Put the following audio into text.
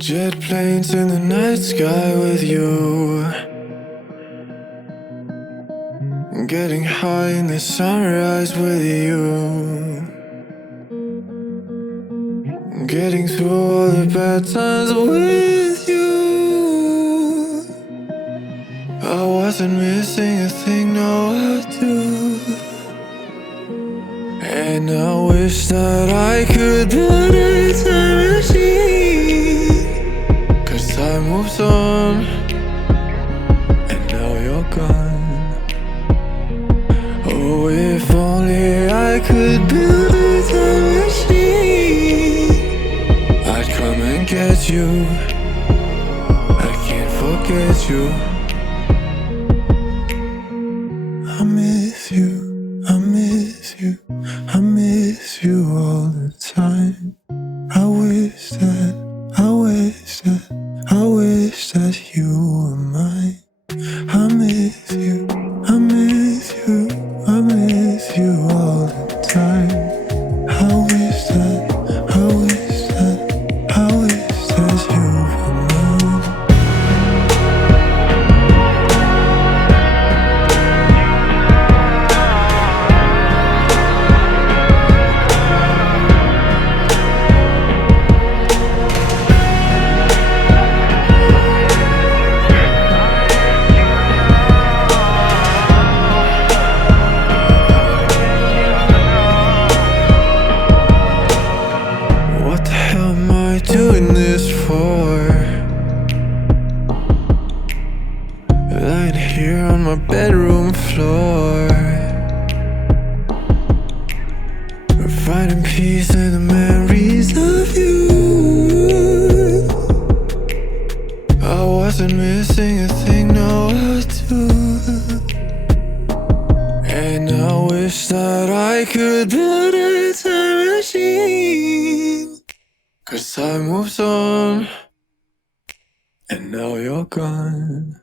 Jet planes in the night sky with you, getting high in the sunrise with you, getting through all the bad times with you. I wasn't missing a thing, no I do. And I wish that I could build a time machine, 'cause time moves on, and now you're gone. Oh, if only I could build a time machine, I'd come and get you. I can't forget you. I miss you, I miss you, I miss you all the time. I wish that, I wish that, I wish that you were mine. I miss you, I miss you, I miss you all the time. I wish that, I wish that, I wish that you were mine. What the hell am I doing this for? Lying here on my bedroom floor, finding peace in the memories of you. I wasn't missing a thing, no I do. And I wish that I could build a time machine, 'cause time moves on, and now you're gone.